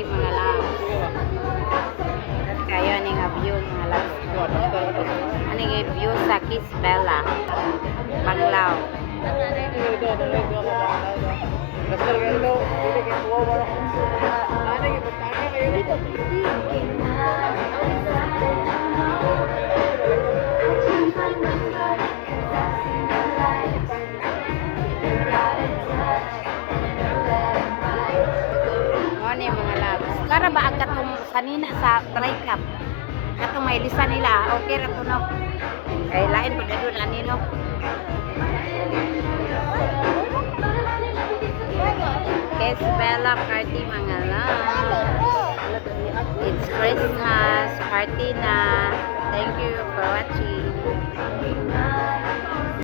party mga labs. At kayo ni nga view mga labs. Ano nga view sa Kiss Bella. Banglaw. Ano yung mga labs. Para ba ang katong sanina sa dry cup? Katong may lisa nila. Okay ra to no. Kay lain po na doon anino. Kiss Bella party mga labs. It's Christmas party na.